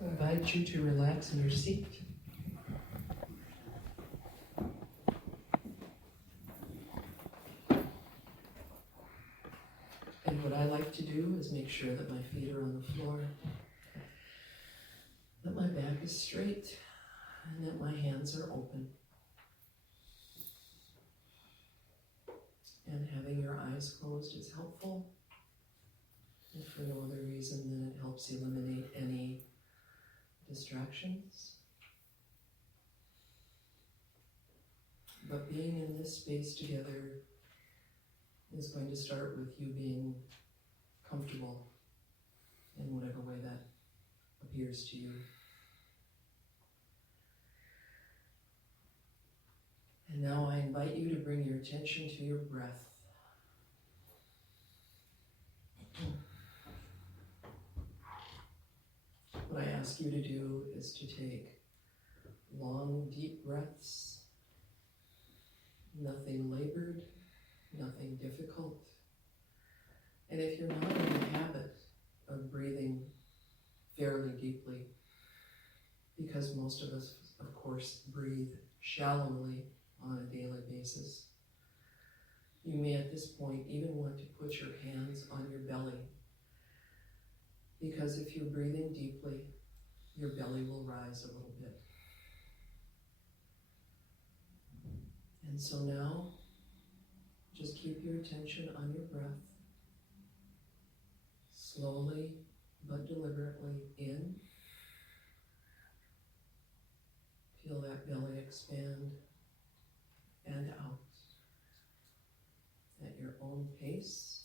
I invite you to relax in your seat. And what I like to do is make sure that my feet are on the floor, that my back is straight, and that my hands are open. And having your eyes closed is helpful, if for no other reason than it helps eliminate any distractions. But being in this space together is going to start with you being comfortable in whatever way that appears to you. And now I invite you to bring your attention to your breath. What I ask you to do is to take long, deep breaths, nothing labored, nothing difficult. And if you're not in the habit of breathing fairly deeply, because most of us, of course, breathe shallowly on a daily basis, you may at this point even want to put your hands on your belly, because if you're breathing deeply, your belly will rise a little bit. And so now, just keep your attention on your breath. Slowly but deliberately in. Feel that belly expand and out at your own pace,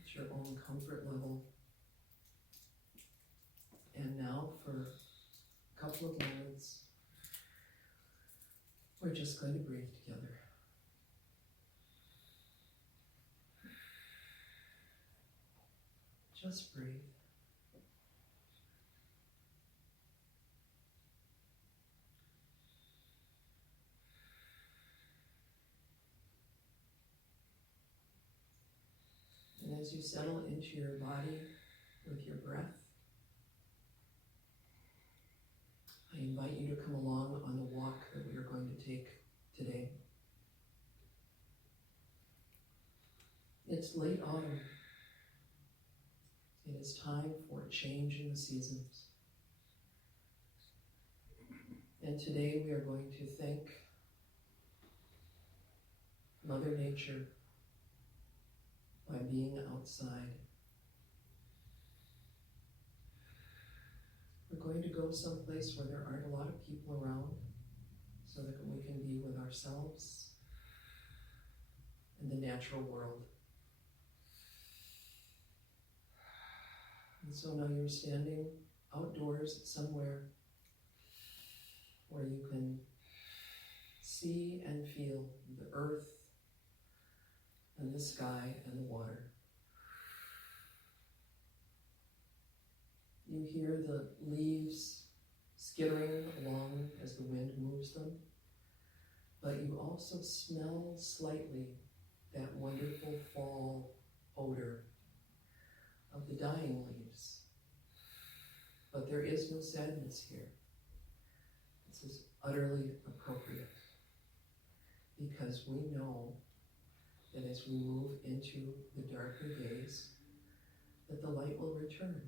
at your own comfort level. And now for a couple of moments, we're just going to breathe together. Just breathe. And as you settle into your body with your breath, I invite you to come along on the walk that we are going to take today. It's late autumn. It is time for a change in the seasons. And today we are going to thank Mother Nature by being outside. We're going to go someplace where there aren't a lot of people around so that we can be with ourselves and the natural world. And so now you're standing outdoors somewhere where you can see and feel the earth and the sky and the water. You hear the leaves skittering along as the wind moves them, but you also smell slightly that wonderful fall odor of the dying leaves. But there is no sadness here. This is utterly appropriate, because we know that as we move into the darker days, that the light will return.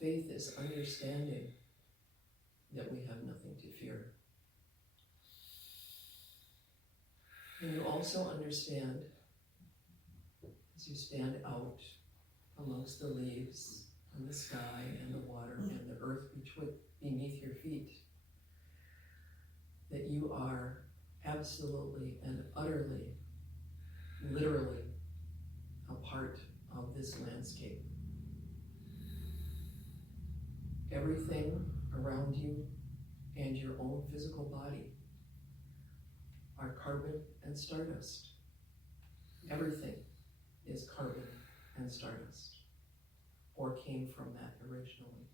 Faith is understanding that we have nothing to fear. And you also understand, as you stand out amongst the leaves and the sky and the water and the earth beneath your feet, that you are absolutely and utterly, literally, a part of this landscape. Everything around you and your own physical body are carbon and stardust. Everything is carbon and stardust, or came from that originally.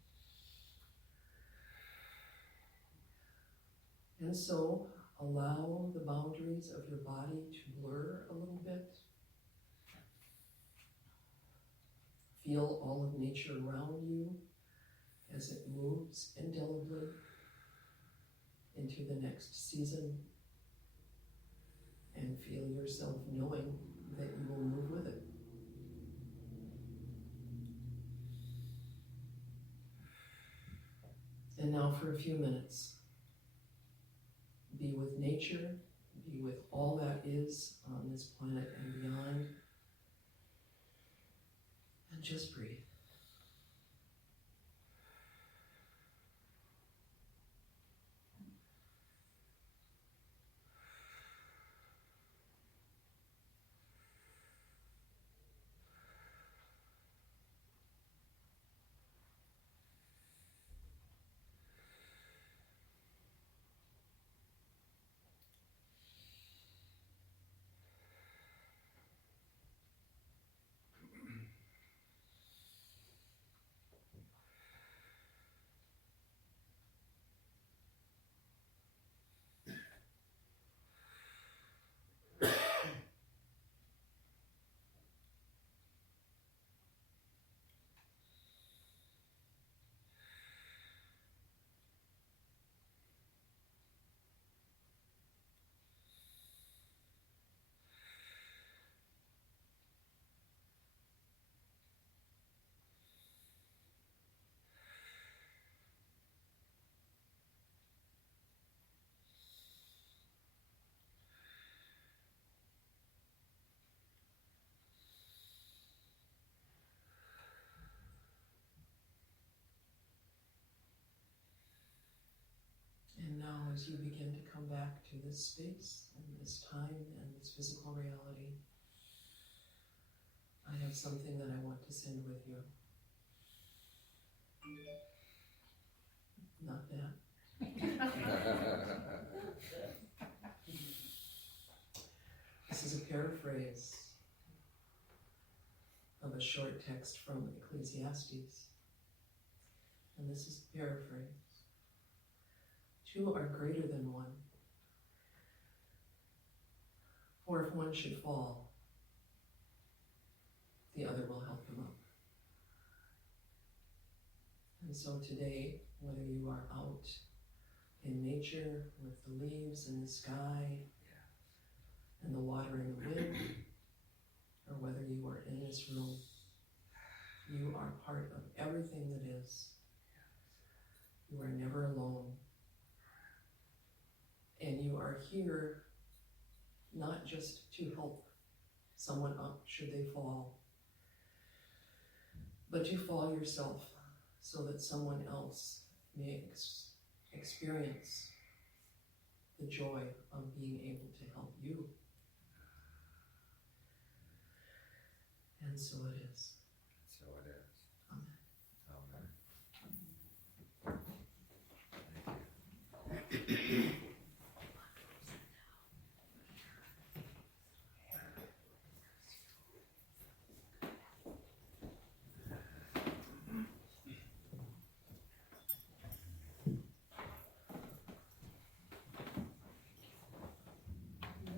And so, allow the boundaries of your body to blur a little bit. Feel all of nature around you as it moves indelibly into the next season, and feel yourself knowing that you will move with it. And now for a few minutes, be with nature, be with all that is on this planet and beyond, and just breathe. And now as you begin to come back to this space and this time and this physical reality, I have something that I want to send with you. Not that. This is a paraphrase of a short text from Ecclesiastes. And this is the paraphrase. Two are greater than one. For if one should fall, the other will help him up. And so today, whether you are out in nature with the leaves and the sky and the water and the wind, or whether you are in this room, you are part of everything that is. You are never alone. And you are here not just to help someone up should they fall, but to fall yourself so that someone else may experience the joy of being able to help you. And so it is. So it is. Amen. Amen. Thank you.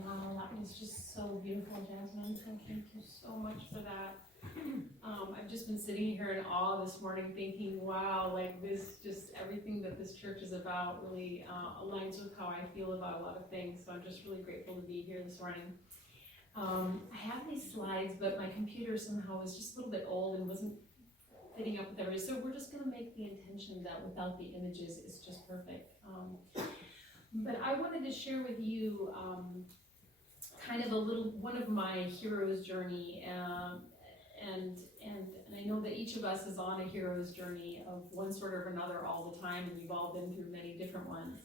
Wow, that was just so beautiful, Jasmine. Thank you so much for that. I've just been sitting here in awe this morning thinking, wow, like this, just everything that this church is about really aligns with how I feel about a lot of things. So I'm just really grateful to be here this morning. I have these slides, but my computer somehow was just a little bit old and wasn't fitting up with everything. So we're just going to make the intention that without the images, it's just perfect. But I wanted to share with you kind of one of my hero's journey, and I know that each of us is on a hero's journey of one sort or another all the time, and we've all been through many different ones.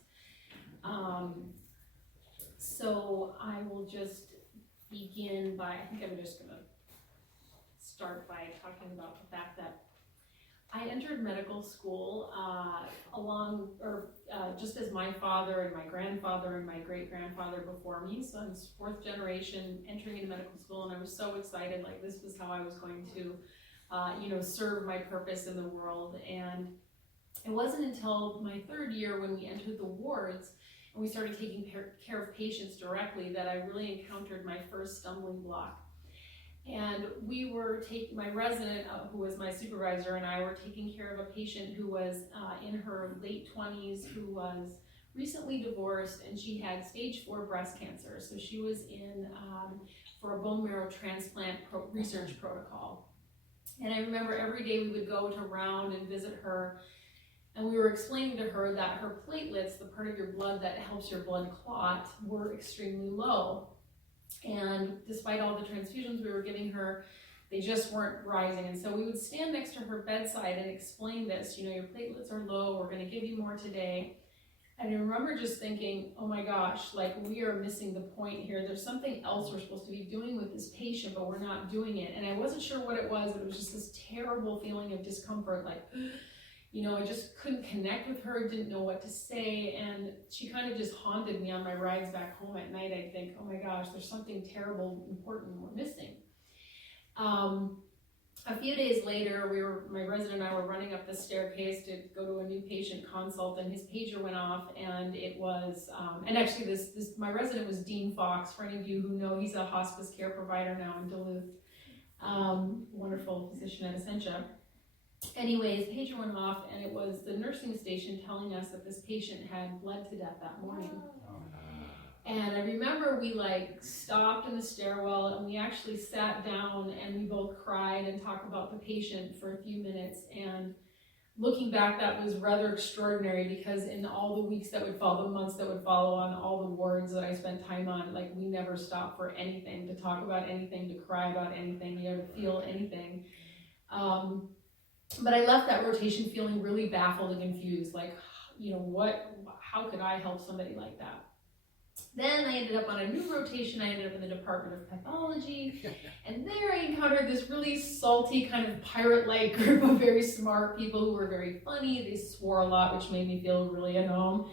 So I will just begin by, I think I'm just going to start by talking about the fact that I entered medical school just as my father and my grandfather and my great-grandfather before me. So I'm fourth generation entering into medical school, and I was so excited, like this was how I was going to, serve my purpose in the world. And it wasn't until my third year when we entered the wards and we started taking care of patients directly that I really encountered my first stumbling block. And we were taking, my resident, who was my supervisor, and I were taking care of a patient who was in her late 20s, who was recently divorced, and she had stage 4 breast cancer. So she was in for a bone marrow transplant research protocol. And I remember every day we would go to round and visit her, and we were explaining to her that her platelets, the part of your blood that helps your blood clot, were extremely low. And despite all the transfusions we were giving her, they just weren't rising. And so we would stand next to her bedside and explain this, you know, your platelets are low, we're gonna give you more today. And I remember just thinking, oh my gosh, like we are missing the point here. There's something else we're supposed to be doing with this patient, but we're not doing it. And I wasn't sure what it was, but it was just this terrible feeling of discomfort, like, you know, I just couldn't connect with her, didn't know what to say, and she kind of just haunted me on my rides back home at night. I'd think, oh my gosh, there's something terrible, important we're missing. A few days later, my resident and I were running up the staircase to go to a new patient consult, and his pager went off, and it was, and actually my resident was Dean Fox. For any of you who know, he's a hospice care provider now in Duluth, wonderful physician at Essentia. Anyways, pager went off, and it was the nursing station telling us that this patient had bled to death that morning. And I remember we like stopped in the stairwell, and we actually sat down and we both cried and talked about the patient for a few minutes. And looking back, that was rather extraordinary, because in all the weeks that would follow, the months that would follow, on all the wards that I spent time on, like we never stopped for anything, to talk about anything, to cry about anything, you know, to feel anything. But I left that rotation feeling really baffled and confused, like, you know, how could I help somebody like that? Then I ended up on a new rotation. I ended up in the Department of Pathology, and there I encountered this really salty, kind of pirate-like group of very smart people who were very funny. They swore a lot, which made me feel really at home.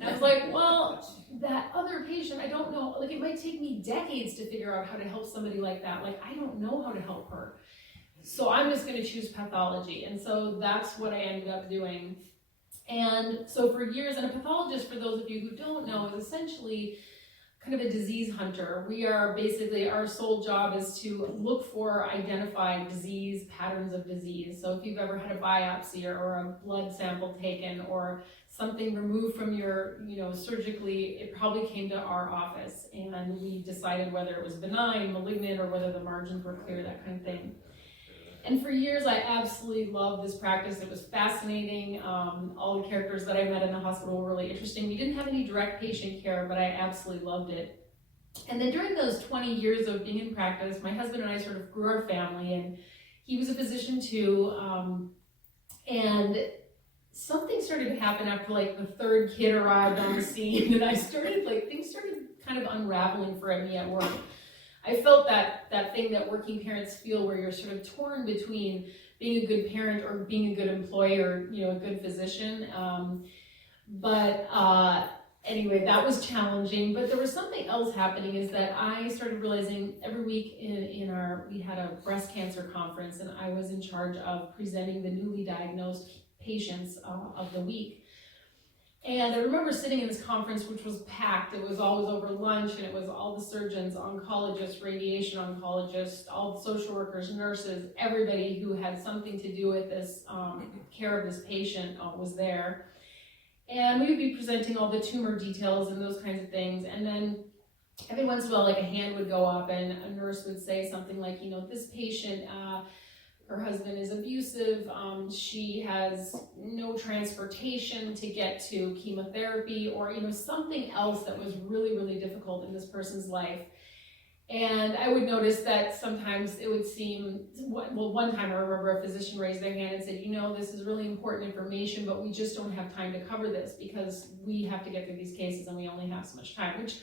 And I was like, well, that other patient, I don't know, like it might take me decades to figure out how to help somebody like that. Like, I don't know how to help her. So I'm just going to choose pathology. And so that's what I ended up doing. And so for years, and a pathologist, for those of you who don't know, is essentially kind of a disease hunter. We are basically, our sole job is to look for identified disease, patterns of disease. So if you've ever had a biopsy or a blood sample taken or something removed from your, you know, surgically, it probably came to our office, and we decided whether it was benign, malignant, or whether the margins were clear, that kind of thing. And for years, I absolutely loved this practice. It was fascinating. All the characters that I met in the hospital were really interesting. We didn't have any direct patient care, but I absolutely loved it. And then during those 20 years of being in practice, my husband and I sort of grew our family, and he was a physician too. And something started to happen after like the third kid arrived on the scene, and things started kind of unraveling for me at work. I felt that thing that working parents feel, where you're sort of torn between being a good parent or being a good employee, or, you know, a good physician. Anyway, that was challenging. But there was something else happening, is that I started realizing every week we had a breast cancer conference, and I was in charge of presenting the newly diagnosed patients of the week. And I remember sitting in this conference, which was packed. It was always over lunch, and it was all the surgeons, oncologists, radiation oncologists, all the social workers, nurses, everybody who had something to do with this care of this patient was there. And we would be presenting all the tumor details and those kinds of things. And then every once in a while, like a hand would go up, and a nurse would say something like, you know, this patient, her husband is abusive, she has no transportation to get to chemotherapy, or, you know, something else that was really, really difficult in this person's life. And I would notice that sometimes it would seem, well, one time I remember a physician raised their hand and said, you know, this is really important information, but we just don't have time to cover this, because we have to get through these cases and we only have so much time, which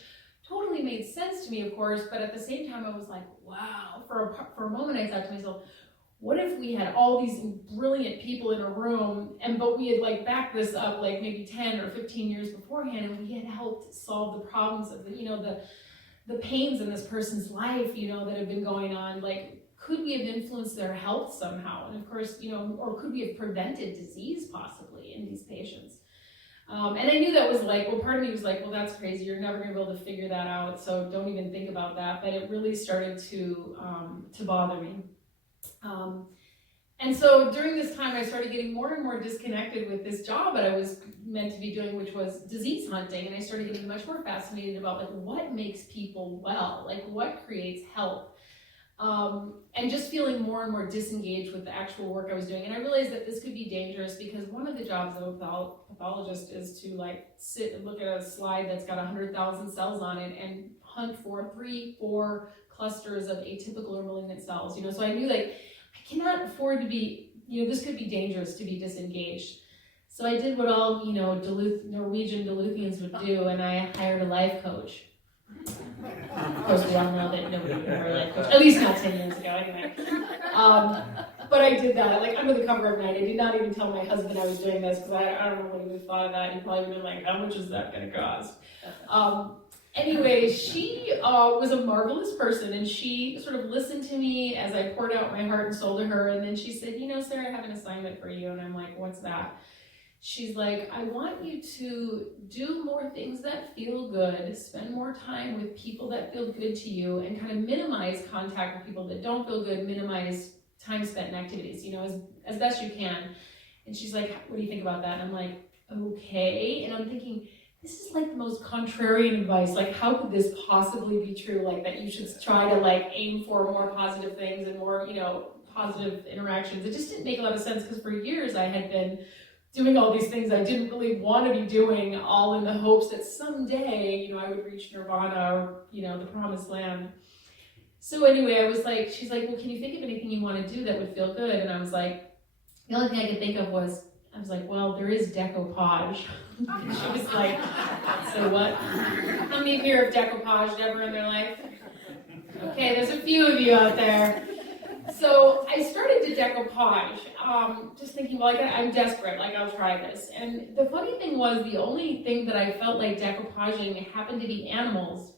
totally made sense to me, of course. But at the same time, I was like, wow, for a moment I thought to myself, what if we had all these brilliant people in a room, but we had like backed this up like maybe 10 or 15 years beforehand, and we had helped solve the problems of the, you know, the pains in this person's life, you know, that have been going on. Like, could we have influenced their health somehow? And of course, you know, or could we have prevented disease possibly in these patients? And I knew that was like, well, part of me was like, well, that's crazy. You're never gonna be able to figure that out. So don't even think about that. But it really started to bother me. And so during this time, I started getting more and more disconnected with this job that I was meant to be doing, which was disease hunting. And I started getting much more fascinated about like what makes people well, like what creates health. And just feeling more and more disengaged with the actual work I was doing. And I realized that this could be dangerous because one of the jobs of a pathologist is to like sit and look at a slide that's got 100,000 cells on it and hunt for 3-4 clusters of atypical or malignant cells. You know, so I knew like I cannot afford to be, you know, this could be dangerous to be disengaged. So I did what all, you know, Norwegian Duluthians would do, and I hired a life coach. Of course, we all know that nobody would hire a life coach, at least not 10 years ago, anyway. But I did that, like under the cover of night. I did not even tell my husband I was doing this because I don't know what he would have thought of that. He probably would have been like, how much is that going to cost? Anyway, she was a marvelous person, and she sort of listened to me as I poured out my heart and soul to her, and then she said, you know, Sarah, I have an assignment for you. And I'm like, what's that? She's like, I want you to do more things that feel good, spend more time with people that feel good to you, and kind of minimize contact with people that don't feel good, minimize time spent in activities, you know, as best you can. And she's like, what do you think about that? And I'm like, okay. And I'm thinking, this is like the most contrarian advice. Like, how could this possibly be true? Like that you should try to like aim for more positive things and more, you know, positive interactions. It just didn't make a lot of sense because for years I had been doing all these things I didn't really want to be doing, all in the hopes that someday, you know, I would reach nirvana or, you know, the promised land. So anyway, I was like, she's like, well, can you think of anything you want to do that would feel good? And I was like, the only thing I could think of was, I was like, well, there is decoupage. And she was like, so what? How many of you have decoupaged ever in their life? Okay, there's a few of you out there. So I started to decoupage, just thinking, well, I'm desperate, like I'll try this. And the funny thing was, the only thing that I felt like decoupaging happened to be animals.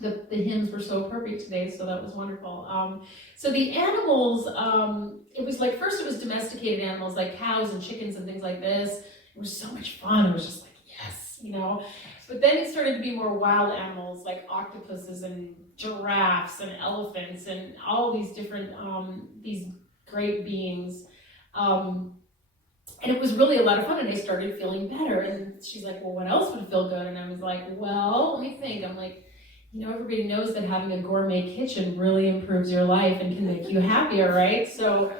The hymns were so perfect today, so that was wonderful. So the animals, it was like, first it was domesticated animals like cows and chickens and things like this. It was so much fun. It was just like, yes, you know. But then it started to be more wild animals like octopuses and giraffes and elephants and all these different, these great beings. And it was really a lot of fun, and I started feeling better. And she's like, well, what else would feel good? And I was like, well, let me think. I'm like, you know, everybody knows that having a gourmet kitchen really improves your life and can make you happier, right? So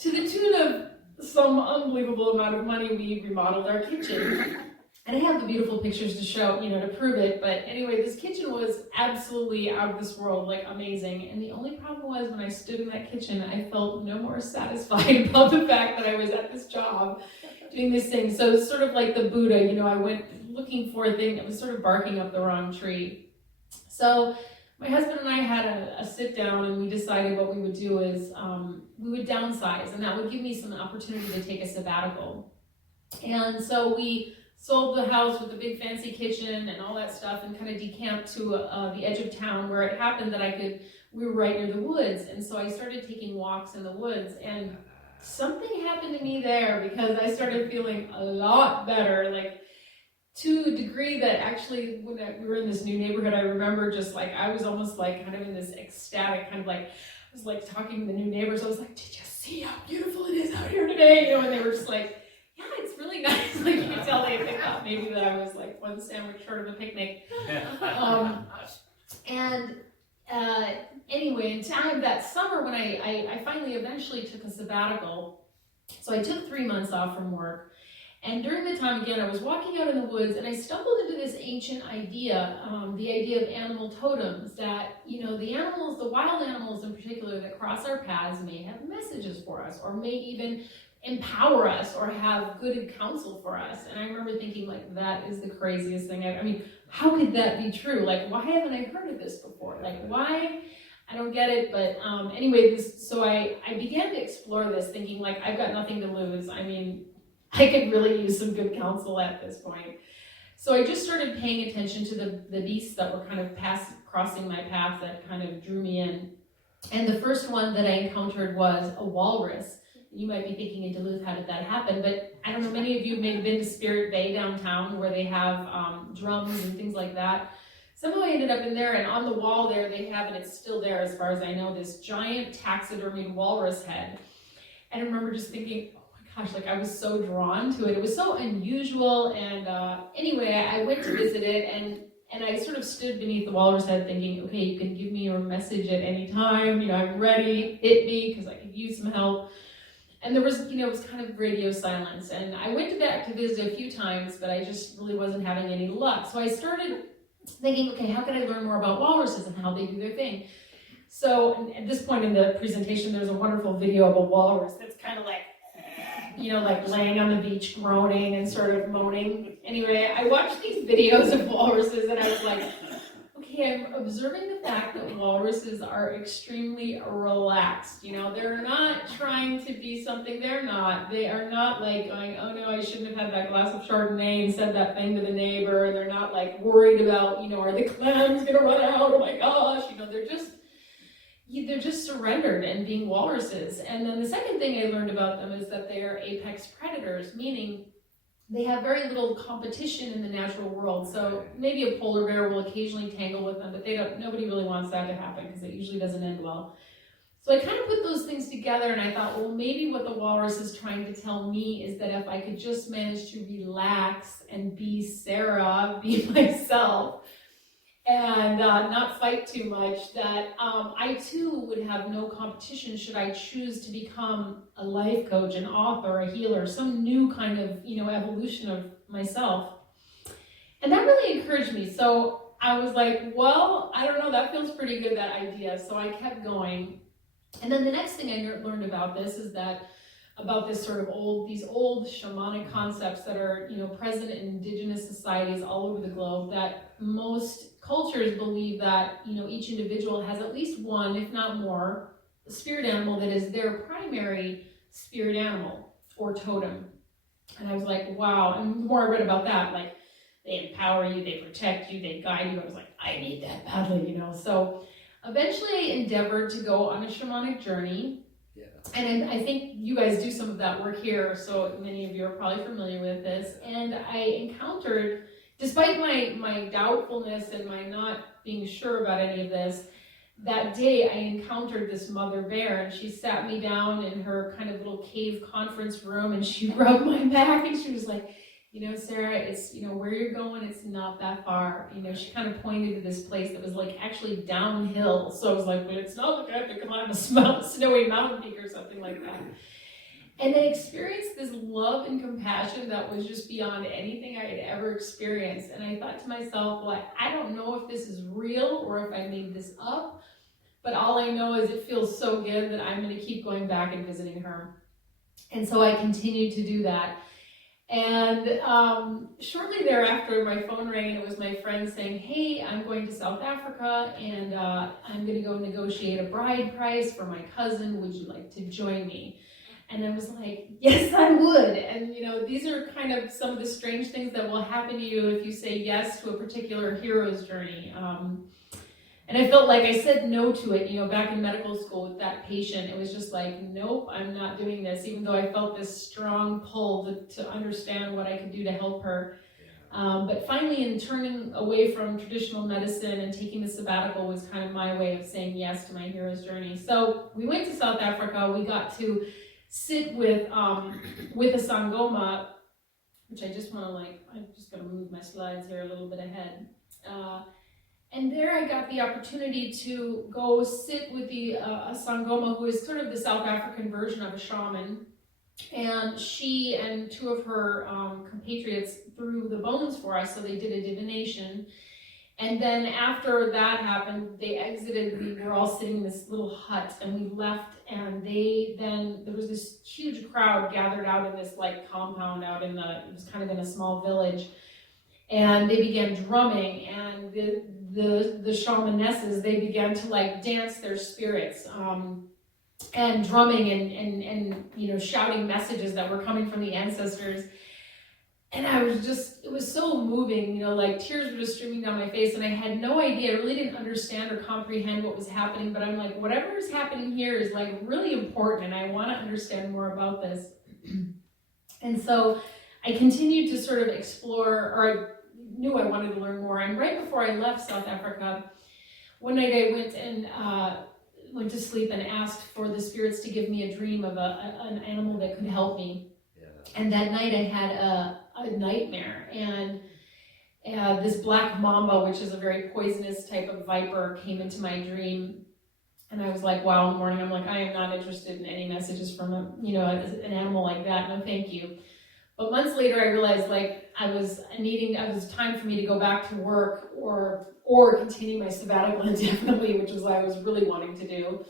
to the tune of some unbelievable amount of money, we remodeled our kitchen. And I have the beautiful pictures to show, you know, to prove it. But anyway, this kitchen was absolutely out of this world, like amazing. And the only problem was when I stood in that kitchen, I felt no more satisfied about the fact that I was at this job doing this thing. So it's sort of like the Buddha, you know, I went looking for a thing that was sort of barking up the wrong tree. So my husband and I had a sit down, and we decided what we would do is we would downsize, and that would give me some opportunity to take a sabbatical. And so we sold the house with the big fancy kitchen and all that stuff and kind of decamped to the edge of town where it happened that we were right near the woods. And so I started taking walks in the woods, and something happened to me there because I started feeling a lot better, like to a degree that actually when we were in this new neighborhood, I remember just like, I was almost like kind of in this ecstatic kind of like, I was like talking to the new neighbors. I was like, did you see how beautiful it is out here today? You know, and they were just like, yeah, it's really nice. Like you could tell they thought maybe that I was like one sandwich short of a picnic. Anyway, in time that summer when I finally eventually took a sabbatical, so I took 3 months off from work. And during the time, again, I was walking out in the woods and I stumbled into this ancient idea, the idea of animal totems, that, you know, the animals, the wild animals in particular that cross our paths may have messages for us or may even empower us or have good counsel for us. And I remember thinking, like, that is the craziest thing. I mean, how could that be true? Like, why haven't I heard of this before? Like, why? I don't get it. But anyway, so I began to explore this thinking, like, I've got nothing to lose. I mean, I could really use some good counsel at this point. So I just started paying attention to the beasts that were kind of crossing my path that kind of drew me in. And the first one that I encountered was a walrus. you might be thinking in Duluth, how did that happen? But I don't know, many of you may have been to Spirit Bay downtown where they have drums and things like that. Somehow I ended up in there, and on the wall there they have, and it's still there as far as I know, this giant taxidermied walrus head. And I remember just thinking, oh my gosh, like I was so drawn to it. It was so unusual, and anyway, I went to visit it, and I sort of stood beneath the walrus head thinking, okay, you can give me your message at any time, you know, I'm ready, hit me, because I could use some help. And there was, you know, it was kind of radio silence. And I went back to visit a few times, but I just really wasn't having any luck. So I started thinking, okay, how can I learn more about walruses and how they do their thing? So at this point in the presentation, there's a wonderful video of a walrus that's kind of like, you know, like laying on the beach, groaning and sort of moaning. Anyway, I watched these videos of walruses and I was like, okay, I'm observing the fact that walruses are extremely relaxed. You know, they're not trying to be something they're not. They are not like going, oh no, I shouldn't have had that glass of Chardonnay and said that thing to the neighbor. They're not like worried about, you know, are the clams gonna run out? Oh my gosh, you know, they're just surrendered and being walruses. And then the second thing I learned about them is that they are apex predators, meaning they have very little competition in the natural world. So maybe a polar bear will occasionally tangle with them, but nobody really wants that to happen because it usually doesn't end well. So I kind of put those things together and I thought, well, maybe what the walrus is trying to tell me is that if I could just manage to relax and be Sarah, be myself, and not fight too much, that I too would have no competition should I choose to become a life coach, an author, a healer, some new kind of, you know, evolution of myself. And that really encouraged me. So I was like, well, I don't know, that feels pretty good, that idea. So I kept going. And then the next thing I learned about this is that about this sort of these old shamanic concepts that are, you know, present in indigenous societies all over the globe, that most cultures believe that, you know, each individual has at least one, if not more, spirit animal that is their primary spirit animal or totem. And I was like, wow. And the more I read about that, like they empower you, they protect you, they guide you. I was like, I need that badly, you know. So eventually I endeavored to go on a shamanic journey. Yeah. And I think you guys do some of that work here, so many of you are probably familiar with this. And I encountered, despite my doubtfulness and my not being sure about any of this, that day I encountered this mother bear, and she sat me down in her kind of little cave conference room, and she rubbed my back, and she was like, you know, Sarah, it's, you know, where you're going, it's not that far. You know, she kind of pointed to this place that was like actually downhill. So I was like, well, it's not like I have to climb a snowy mountain peak or something like that. And I experienced this love and compassion that was just beyond anything I had ever experienced. And I thought to myself, well, I don't know if this is real or if I made this up, but all I know is it feels so good that I'm going to keep going back and visiting her. And so I continued to do that. And shortly thereafter, my phone rang, and it was my friend saying, hey, I'm going to South Africa, and I'm going to go negotiate a bride price for my cousin. Would you like to join me? And I was like, yes, I would. And, you know, these are kind of some of the strange things that will happen to you if you say yes to a particular hero's journey. And I felt like I said no to it, you know, back in medical school with that patient. It was just like, nope, I'm not doing this, even though I felt this strong pull to understand what I could do to help her. But finally, in turning away from traditional medicine and taking the sabbatical was kind of my way of saying yes to my hero's journey. So we went to South Africa. We got to sit with a Sangoma, which I just want to I'm just going to move my slides here a little bit ahead. And there I got the opportunity to go sit with a Sangoma, who is sort of the South African version of a shaman. And she and two of her compatriots threw the bones for us, so they did a divination. And then after that happened, they exited. We were all sitting in this little hut, and we left, and there was this huge crowd gathered out in this like compound out it was kind of in a small village. And they began drumming, and the shamanesses, they began to like dance their spirits, and drumming and you know, shouting messages that were coming from the ancestors. And it was so moving, like tears were just streaming down my face, and I had no idea, I really didn't understand or comprehend what was happening, but I'm like, whatever is happening here is like really important, and I want to understand more about this. And so I continued to sort of explore, or I knew I wanted to learn more. And right before I left South Africa, one night I went to sleep and asked for the spirits to give me a dream of an animal that could help me. Yeah. And that night I had a nightmare, and this black mamba, which is a very poisonous type of viper, came into my dream. And I was like, wow, in the morning, I'm like, I am not interested in any messages from an animal like that. No, thank you. But months later, I realized it was time for me to go back to work or continue my sabbatical indefinitely, which was what I was really wanting to do.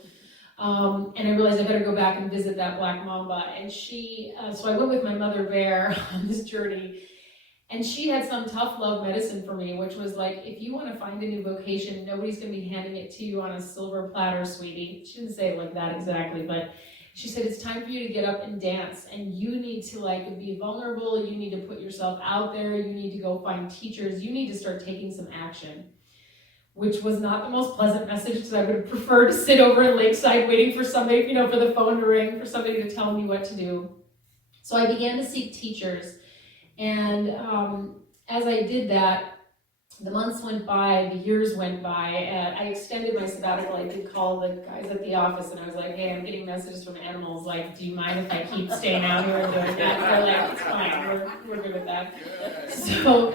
And I realized I better go back and visit that black mamba. And so I went with my mother bear on this journey. And she had some tough love medicine for me, which was like, if you want to find a new vocation, nobody's going to be handing it to you on a silver platter, sweetie. She didn't say it like that exactly, but she said, it's time for you to get up and dance, and you need to be vulnerable. You need to put yourself out there. You need to go find teachers. You need to start taking some action, which was not the most pleasant message, because I would have preferred to sit over in Lakeside waiting for somebody, for the phone to ring, for somebody to tell me what to do. So I began to seek teachers. And as I did that, the months went by, the years went by, and I extended my sabbatical. I did call the guys at the office, and I was like, hey, I'm getting messages from animals, do you mind if I keep staying out here and doing that? They're like, it's fine, we're good with that. So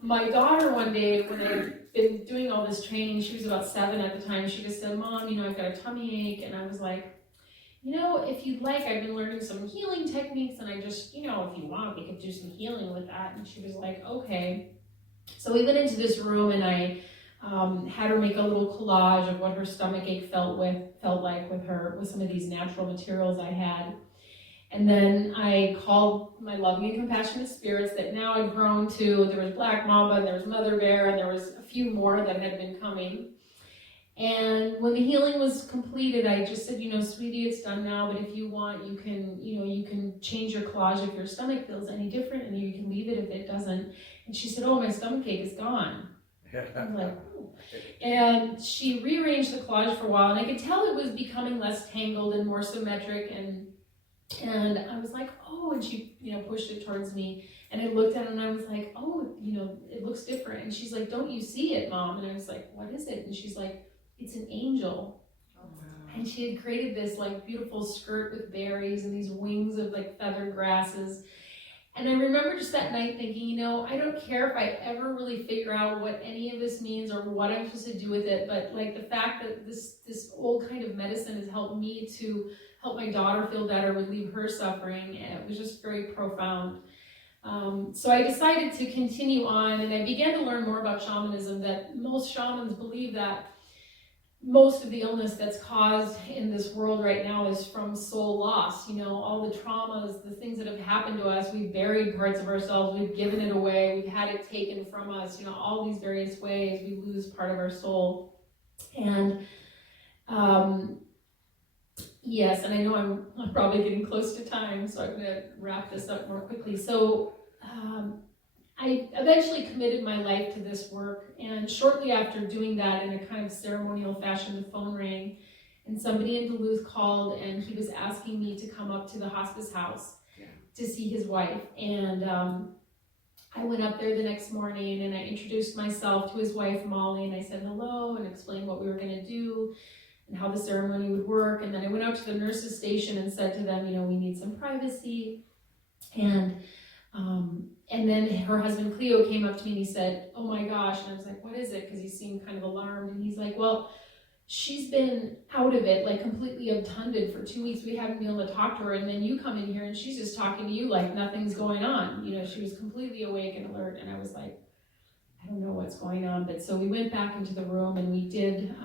my daughter one day, when I'd been doing all this training, she was about 7 at the time, she just said, Mom, I've got a tummy ache. And I was like, if you'd like, I've been learning some healing techniques, and I just, if you want, we could do some healing with that. And she was like, okay. So we went into this room, and I had her make a little collage of what her stomach ache felt like with some of these natural materials I had. And then I called my loving and compassionate spirits that now I'd grown to. There was Black Mamba, and there was Mother Bear, and there was a few more that had been coming. And when the healing was completed, I just said, sweetie, it's done now, but if you want, you can change your collage if your stomach feels any different, and you can leave it if it doesn't. And she said, oh, my stomach ache is gone. I was like, oh. And she rearranged the collage for a while, and I could tell it was becoming less tangled and more symmetric, and I was like, oh, and she, pushed it towards me, and I looked at it, and I was like, oh, it looks different. And she's like, don't you see it, Mom? And I was like, what is it? And she's like, it's an angel. Oh, wow. And she had created this beautiful skirt with berries and these wings of feathered grasses. And I remember just that night thinking, I don't care if I ever really figure out what any of this means or what I'm supposed to do with it, but the fact that this old kind of medicine has helped me to help my daughter feel better, relieve her suffering, and it was just very profound. So I decided to continue on, and I began to learn more about shamanism, that most shamans believe that most of the illness that's caused in this world right now is from soul loss. All the traumas, the things that have happened to us, we've buried parts of ourselves, we've given it away, we've had it taken from us, all these various ways we lose part of our soul. And yes, and I know I'm probably getting close to time, so I'm going to wrap this up more quickly. So I eventually committed my life to this work, and shortly after doing that, in a kind of ceremonial fashion, the phone rang, and somebody in Duluth called, and he was asking me to come up to the hospice house to see his wife. And I went up there the next morning, and I introduced myself to his wife, Molly, and I said hello and explained what we were going to do and how the ceremony would work. And then I went out to the nurses' station and said to them, we need some privacy. And then her husband Cleo came up to me and he said, oh my gosh. And I was like, what is it? Because he seemed kind of alarmed. And he's like, well, she's been out of it, completely obtunded for 2 weeks. We haven't been able to talk to her. And then you come in here and she's just talking to you like nothing's going on. She was completely awake and alert. And I was like, I don't know what's going on. But so we went back into the room, and we did,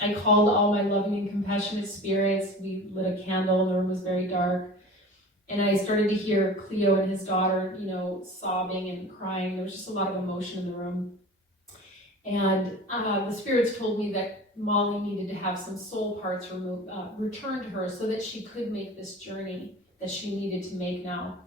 I called all my loving and compassionate spirits. We lit a candle, and the room was very dark. And I started to hear Cleo and his daughter, sobbing and crying. There was just a lot of emotion in the room. And the spirits told me that Molly needed to have some soul parts returned to her so that she could make this journey that she needed to make now.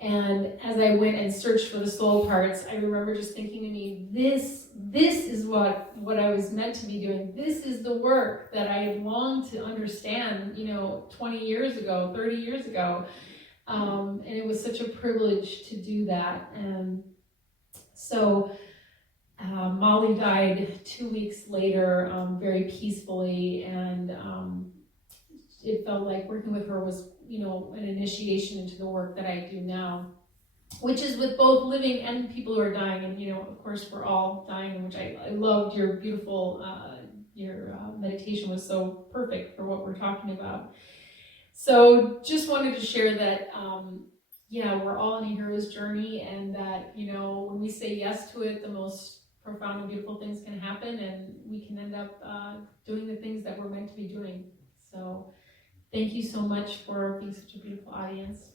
And as I went and searched for the soul parts, I remember just thinking to me, this is what I was meant to be doing. This is the work that I longed to understand, 20 years ago, 30 years ago. And it was such a privilege to do that. And so Molly died 2 weeks later, very peacefully, and it felt like working with her was, an initiation into the work that I do now, which is with both living and people who are dying. And, of course, we're all dying, which I loved your beautiful, your meditation was so perfect for what we're talking about. So just wanted to share that, we're all on a hero's journey, and that, when we say yes to it, the most profound and beautiful things can happen, and we can end up doing the things that we're meant to be doing. So thank you so much for being such a beautiful audience.